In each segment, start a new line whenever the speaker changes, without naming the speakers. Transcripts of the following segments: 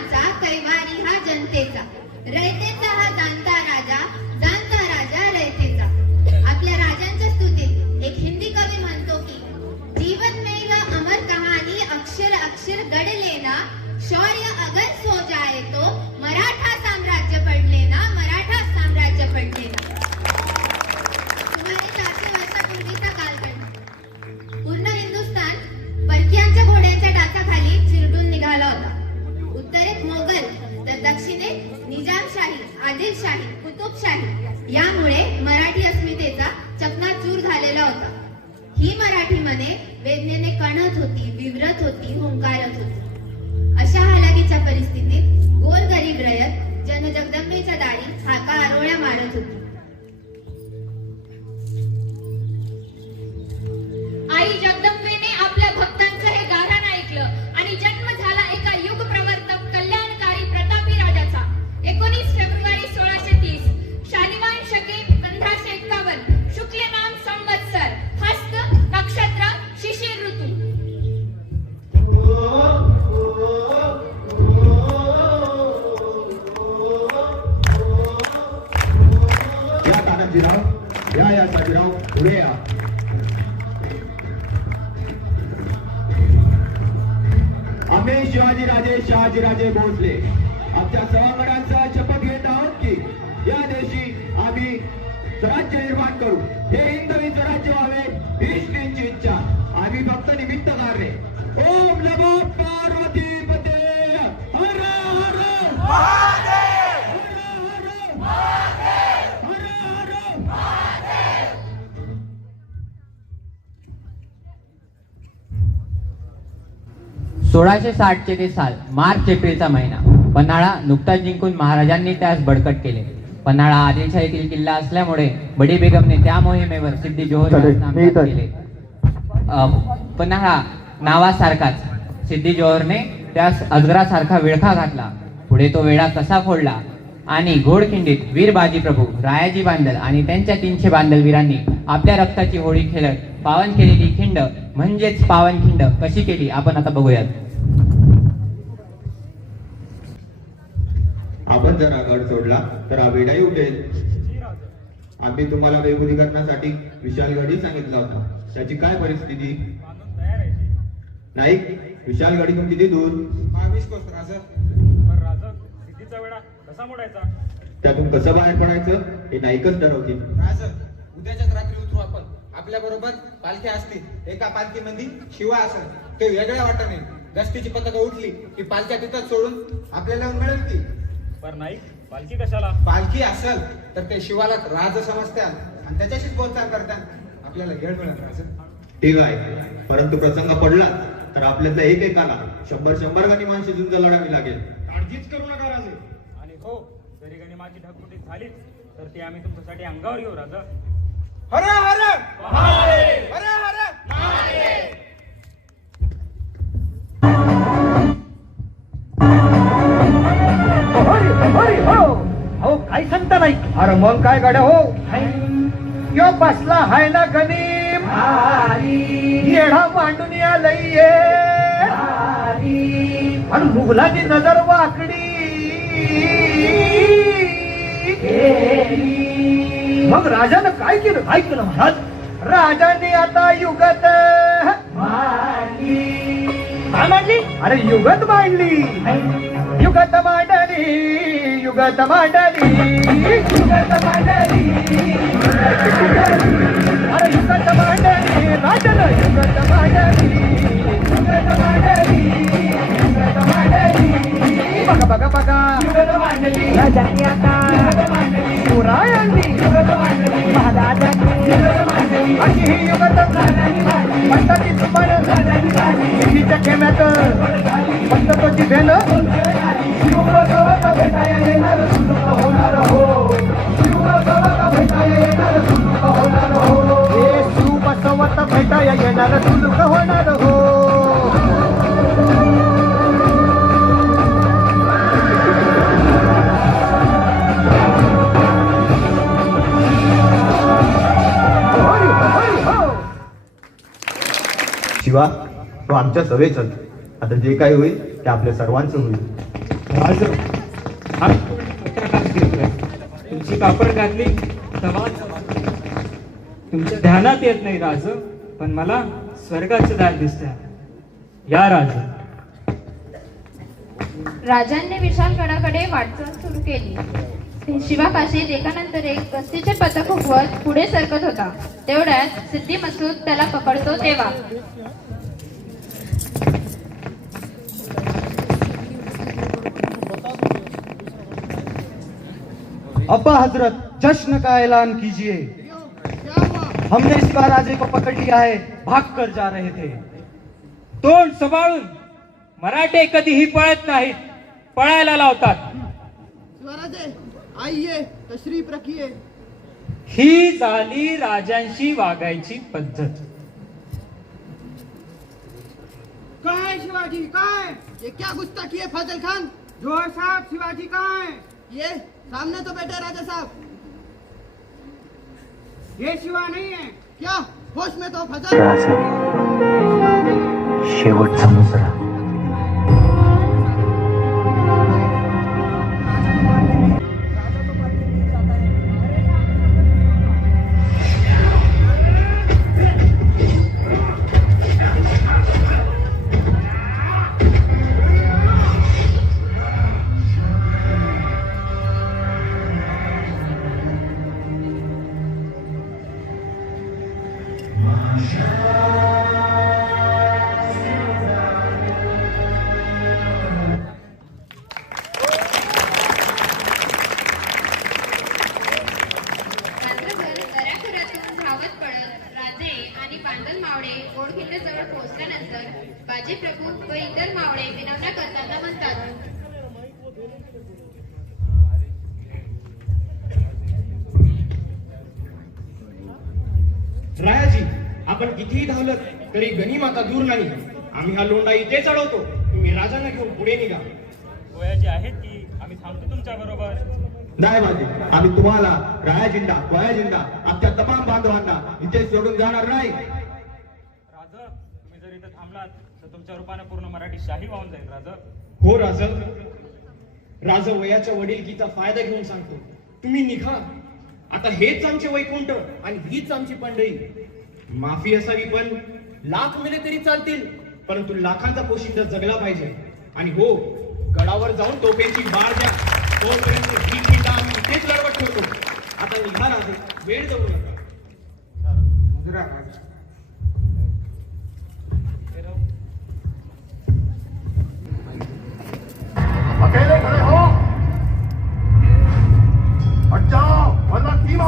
नावाचा कैवारी हा जनतेचा. रयतेचा हा जाणता आदिलशाही कुतुबशाही यामुळे मराठी अस्मितेचा चकनाचूर झालेला होता. ही मराठी मने वेदनेने कणत होती विवरत होती हुंकारत होती. अशा हालाकीच्या परिस्थितीत गोरगरीब रयत जनजगदंबेच्या दारी हाका आरोळ्या मारत होती.
या या साजीराव पुढे या. आम्ही शिवाजी राजे शहाजी राजे भोसले. आमच्या सभागडांचा शपथ घेत आहोत की या देशी आम्ही स्वराज्य निर्माण करू. हे हिंदवी स्वराज्य व्हावे ही
सोळाशे साठचे ते साल मार्च एप्रिलचा महिना. पन्हाळा नुकताच जिंकून महाराजांनी त्यास बळकट केले. पन्हाळा आदिलशाहीतील किल्ला असल्यामुळे बडी बेगमने त्या मोहिमेवर सिद्धी जोहर केले. पन्हाळा नावासारखाच. सिद्धी जोहरने त्यास अजगरासारखा विळखा घातला. पुढे तो वेळा कसा फोडला? आणि घोडखिंडीत वीर बाजी प्रभू रायाजी बांदल आणि त्यांच्या तीनशे बांदल वीरांनी आपल्या रक्ताची होळी खेळत पावन केलेली खिंड म्हणजेच पावन खिंड कशी केली? आपण आता बघूयात.
आपण जर आघाड सोडला तर हा वेडाही उठेल. आम्ही तुम्हाला बेगुधीकरणासाठी विशालगडी सांगितला होता. त्याची काय परिस्थिती? नाही विशालगडीतून किती दूर?
बावीस कोस राजा
पण राजा सिद्धीचा वेळा कसा मोडायचा?
त्यातून कसं बाहेर पडायचं हे नाईकच ठरवतील.
राजा उद्याच्याच रात्री उतरू आपण. आपल्या बरोबर पालख्या असतील एका पालखीमध्ये शिवा असेल ते वेगळ्या वाटाने. गस्तीची पथकं उठली की पालख्या तिथं सोडून आपल्याला मिळेल की
पर नाही पालखी कशाला?
पालखी असेल तर ते शिवाला राज समजतात आणि त्याच्याशीच बोलचाल करतात आपल्याला येळ मिळेल राजा
ठीक आहे. परंतु प्रसंग पडला तर आपल्यातल्या एक एकाला शंभर शंभर गणिमांशी झुंज लढावी लागेल.
काळजीच करू नका राजे.
आणि हो जरी गणिमाची ढगफुटी झालीच तर ती आम्ही तुमच्यासाठी अंगावर घेऊ राजा.
हर हर हर हर
हो काय सांगता नाही. अरे मग काय गाड्या हो? यो बसला हाय ना गणिम. येढा मांडून या लई आणि मुघलाची नजर वाकडी. मग राजानं काय केलं? काय केलं महाराज? राजाने आता युगत काय मांडली? अरे युगत मांडली. युगत मांडली युगत मांडली. युगत मांडली. अरे युगत मांडली. राजन युगत मांडली. युगत मांडली. बघा बघा बघा. राजांनी आता युगत महाराजांनी अशी ही युगत पंताची खेम्यात येणार होणार हो
आमच्या सभेच आता जे काही होईल ते आपल्या सर्वांचं होईल.
हा? तुमची कापड घातली तुमच्या ध्यानात येत नाही राज पण मला स्वर्गाचं दार दिसतंय. या राज.
राजांनी विशालगडाकडे वाटचाल सुरू केली. शिवाकाशीत एकानंतर एक गस्तीचे पथक उगवत पुढे सरकत होता. तेवढ्यात सिद्धी मसूद त्याला पकडतो तेव्हा.
अब्बा हजरत जश्न का ऐलान कीजिए। हमने इस बार राजे को पकड़ लिया है भाग कर जा रहे थे।
तोंड सांभाळून मराठे कधीही पळत नाहीत पळायला लावतात।
स्वराजे आइए तशरीफ रखिए
ही झाली राजांशी वागायची पद्धत।
कहाँ है शिवाजी कहाँ है ये क्या गुस्ताखी है फजल खान? जोहर साहब शिवाजी कहाँ है ये सामने तो बैठे राजा साहब। ये शिवा नहीं है। क्या? होश में तो फसा।
शेवटचा
समुद्र। Hashem. आम्ही
तुम्हाला रायाजिंदा गोयाजिंदा आमच्या तमाम बांधवांना इथे सोडून जाणार नाही.
राज तुम्ही जर इथं थांबलात तर तुमच्या रूपाने पूर्ण मराठी शाही वाहून जाईल राज
हो राज राज वयाच्या वडीलकीचा फायदा घेऊन सांगतो. तुम्ही निघा. आता हेच आमचे वैकुंठ आणि हीच आमची पंढरी. माफी असावी पण लाख मेले तरी चालतील परंतु लाखांचा पोशिंदा जगला पाहिजे. आणि हो गडावर जाऊन तोफेंची बार द्या. तोपर्यंत ही लढवत ठेवतो. आता निघा वेळ जाऊ नका.
मुजरा
अकेले खड़े हो। हट जाओ वरना टीम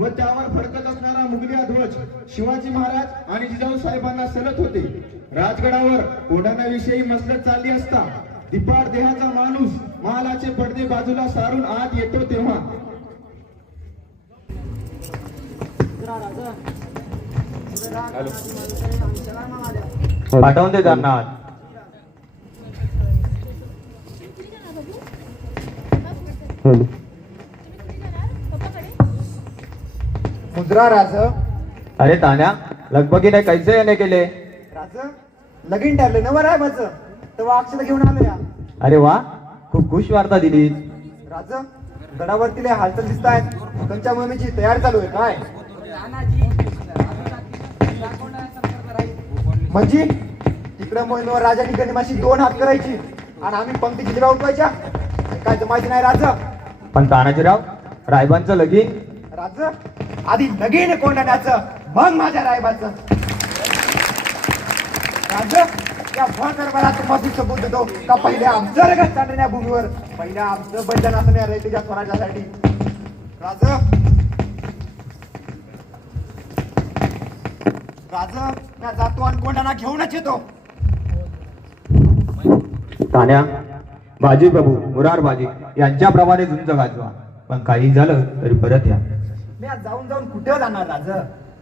व त्यावर फडकत असणारा मुगलिया ध्वज शिवाजी महाराज आणि जिजाऊ साहेबांना सलत होते. राजगडावर ओढाण्याविषयी मसलत चालली असता दिपाड देहाचा माणूस महालाचे पडदे बाजूला सारून आत येतो तेव्हा.
पाठवून दे त्यांना.
मुद्रा राज.
अरे तान्या लगबगीने कैसे येणे केले?
राज लगीन ठरले ना आहे माझं? तेव्हा अक्षता घेऊन आलो या.
अरे वा खूप खुश वार्ता दिली
राज गडावरती लय हालचाल दिसत आहेत. त्यांच्या मोहिमेची तयारी चालू आहे काय? म्हणजे तिकडे मोहिमेवर राजाने गनिमाशी दोन हात करायची आणि आम्ही पंक्ती किती उठवायच्या? काय जमायचं नाही राज.
पण तानाजीराव रायबांचं लगीन?
राज आधी लगीन कोंडण्याचं मग माझ्या रायबाचं. राज या दरबारात तुम्हाला सबूत देतो. का पहिले आमचं रगत चालण्या भूमीवर पहिल्या आमचं बलिदान रयतेच्या स्वराज्यासाठी. राज. राज जातो आणि घेऊनच येतो.
तान्या बाजी प्रभू मुरार बाजी यांच्याप्रमाणे झुंज गाजवा. पण काही झालं तरी परत या.
मी आज जाऊन जाऊन कुठे जाणार राज?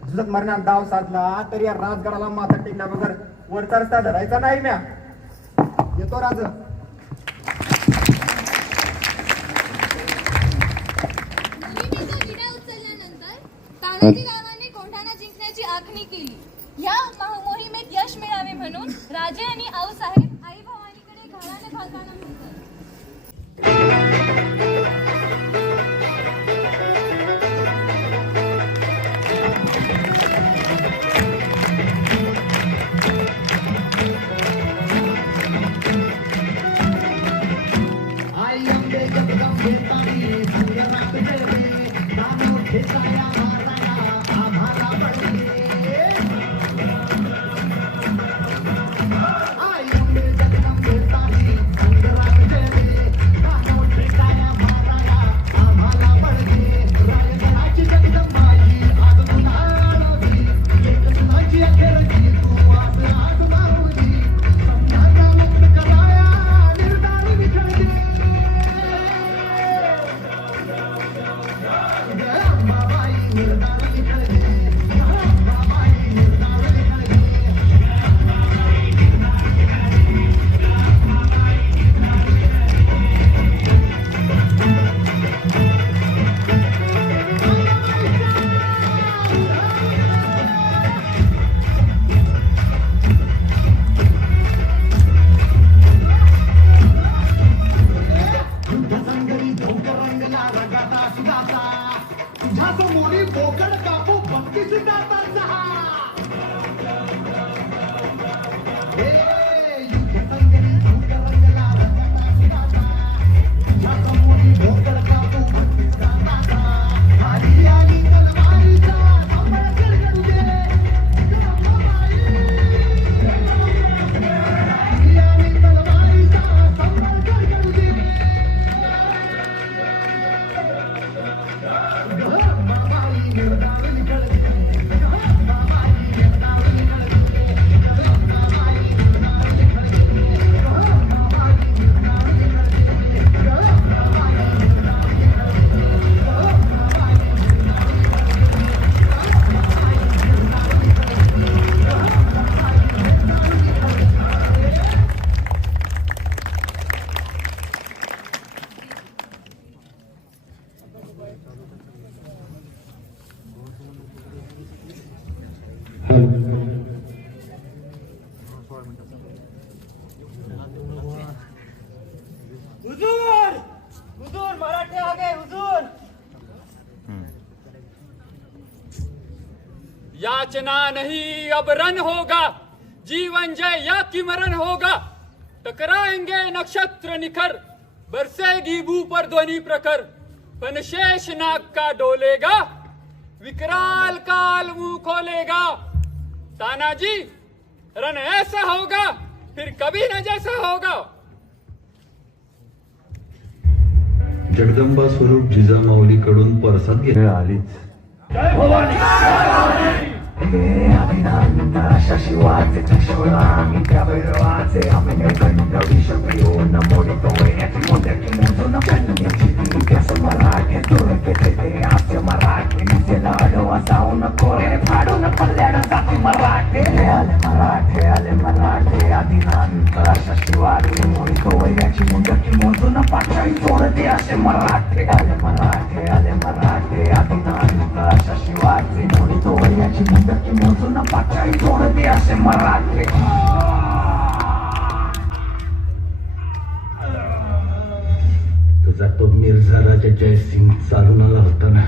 झुजत मरणार डाव साधला तरी या राजगडाला माथा टेकल्या बगर. वरचा रस्ता धरायचा नाही म्या. येतो राज.
मोहिमेचा तानाजी रावाने कोंढाणा जिंकण्याची आखणी केली. या मोहिमेत यश मिळावे म्हणून राजे आणि आऊसाहेब आई भवानीकडे घराने भागाणा म्हणतात
খেলতে
याचना नहीं अब रन होगा। जीवन जय या कि मरण होगा। टकराएंगे नक्षत्र निखर बरसेगी भू पर ध्वनि प्रखर। पण शेष नाग का डोलेगा विकराल काल मुंह खोलेगा। तानाजी रन ऐसा होगा फिर कभी न जैसा होगा।
जगदंबा स्वरूप जिजामाऊलीकडून परसाद घेण्यात आलीच
मराठे आले मराठे आले मराठे आदिनाथ शिवाजी
चिमुंडकी मोजून पाचाई जोडते असे मराठे
तुझा तो मिर्झा राजा जयसिंग चालून आला होता ना.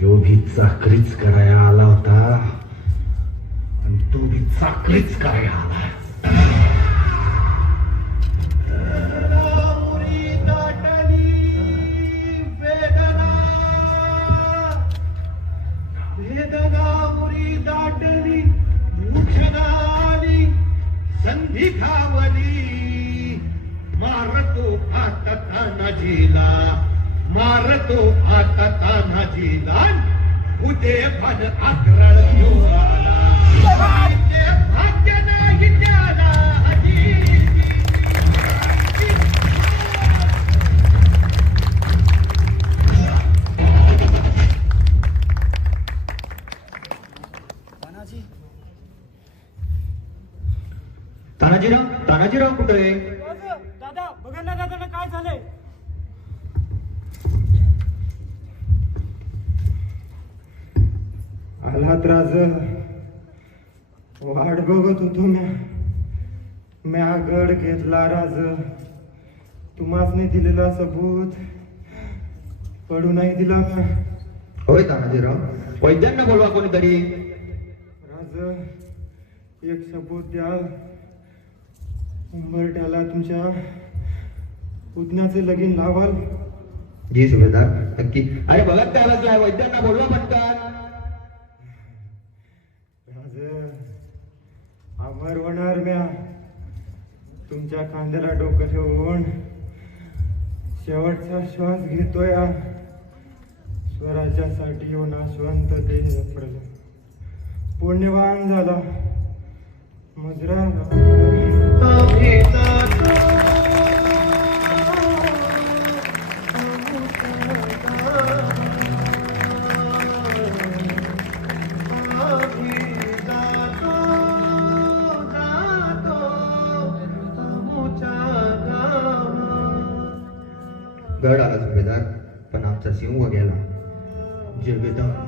तो भी चाकरीच करायला आला होता. आणि तो भी चाकरीच करायला आला.
वेदनामुरी दाटली भूषणाली संधी खावली मारतो आता नजीला मारतो आता नजीला उदे फन आग्रळ घेऊन आला भाग्य नाही त्याला.
आहे
दादा बघा ना दादा काय झालंय.
आलात राज वाट बघत होतो म्या म्या गड घेतला राज. तुम्हासने दिलेला सबूत पडू नाही दिला म्या
होय तानाजीराव. वैद्यांना बोलवा कोणीतरी.
राज एक सबूत द्या. उंबरट्याला तुमच्या पुतण्याचे लगीन लावाल.
जी सुभेदार नक्की. अरे बघत त्यालाच नाही वैद्यांना बोलवा पटकन.
राज आभार होणार म्या. तुमच्या खांद्याला डोकं ठेवून शेवटचा श्वास घेतोय स्वराज्यासाठी येऊन नाशवंत देह पडलं पुण्यवान झाला.
गड आला सुभेदार पण आमचा सिंह गेला. जे
चार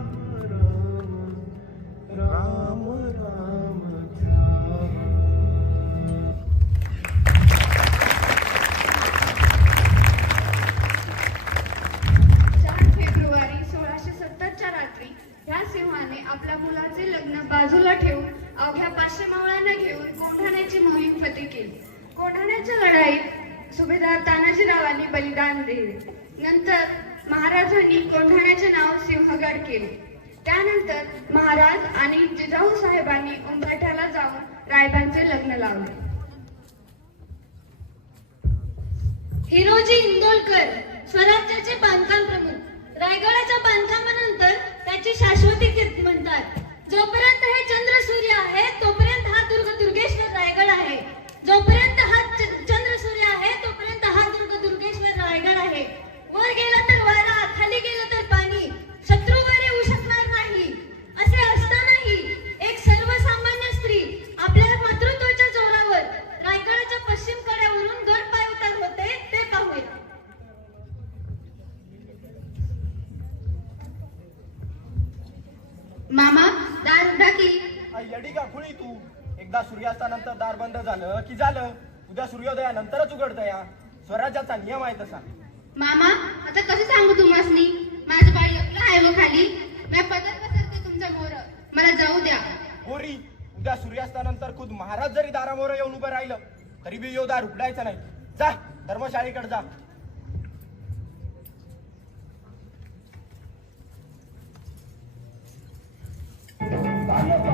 ह्या सिंहाने आपल्या मुलाचे लग्न बाजूला ठेवून अवघ्या पाचशे मावळ्यांना घेऊन कोंढाण्याची मोहीम फती केली. कोंढाण्याच्या लढाईत सुभेदार तानाजीरावांनी बलिदान दिले. नंतर महाराजांनी कोंढाण्याचे नाव सिंहगड केले. त्यानंतर महाराज आणि जिजाऊ साहेबांनी उंबरठ्याला जाऊन रायबांचे लग्न लावले.
हिरोजी इंदोलकर स्वराज्याचे बांधकाम प्रमुख. रायगडाच्या बांधकामानंतर त्याची शाश्वती कीर्ती म्हणतात. जोपर्यंत हे चंद्र सूर्य आहे तोपर्यंत हा दुर्ग दुर्गेश्वर रायगड आहे. जोपर्यंत हा च- चंद्र सूर्य आहे तोपर्यंत हा दुर्ग दुर्गेश्वर रायगड आहे. वर गेला
तसा नियम आहे तसा.
मामा आता कसं सांगू तुम्हासनी माझं बाळ आहे व खाली. मला जाऊ द्या.
मोरी उद्या सूर्यास्तानंतर खुद महाराज जरी दारामोर येऊन उभं राहिलं तरी बी येऊ दार नाही. जा धर्मशाळेकडे जा. Thank you.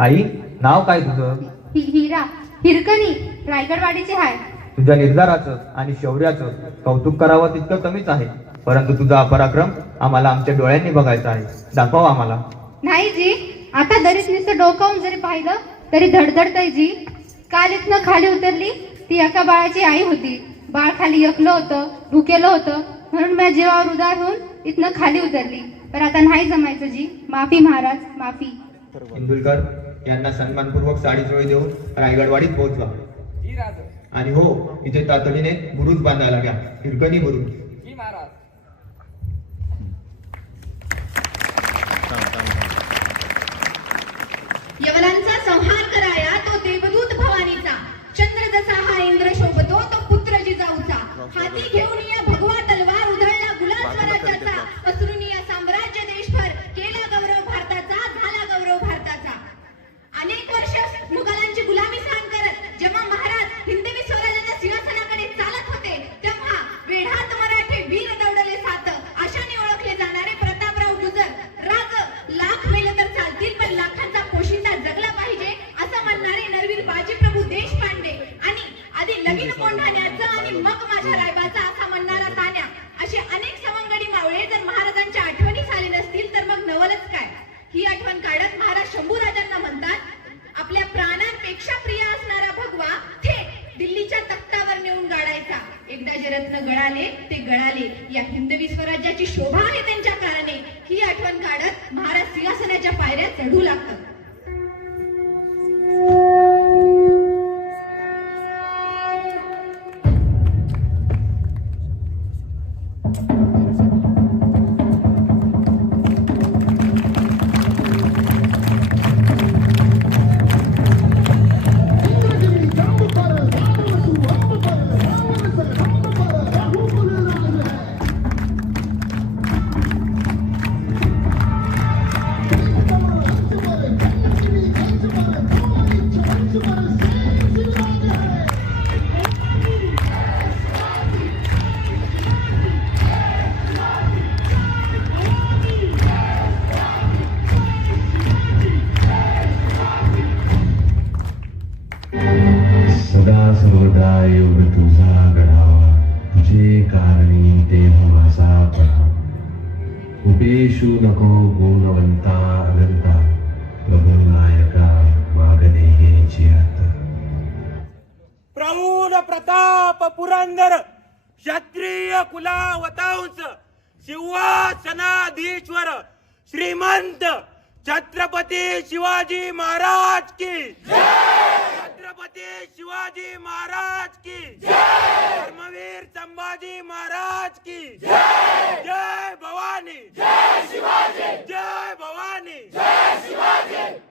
आई नाव काय तुझं?
हि हिरा हिरकणी रायगडवाडीची हाय.
तुझ्या निर्धाराचं आणि शौर्याचं कौतुक करावं तितकं कमीच आहे. परंतु तुझा पराक्रम आम्हाला आमच्या डोळ्यांनी बघायचा आहे. दाखव आम्हाला.
नाही जी आता दरीत नुसतं डोकावून जरी पाहिलं तरी धडधडतय जी. काल इथनं खाली उतरली ती एका बाळाची आई होती. बाळ खाली एकलं होतं भुकेलं होतं. म्हणून माझ्या जीवावर उदार होऊन इथनं खाली उतरली. पण आता नाही जमायचं जी. माफी महाराज माफी.
इंदुलकर यांना सन्मानपूर्वक साडी चोळी देऊन रायगडवाडीत पोहोचवा. आणि हो इथे तातडीने बुरुज बांधायला घ्या. हिरकणी बुरुज.
यवनांचा संहार कराया तो देवदूत भवानीचा. चंद्र जसा हा इंद्र शोभतो तो पुत्र जिजाऊचा. हाती
उपेशू नको गुणवंता अनंता प्रभू मागणे
प्रौढ प्रताप पुरंदर क्षत्रिय कुलावतांस सिंहासनाधीश्वर श्रीमंत छत्रपती शिवाजी महाराज की. छत्रपती शिवाजी महाराज की. धर्मवीर संभाजी महाराज की. जय भवानी. जय शिवाजी. जय भवानी. जय शिवाजी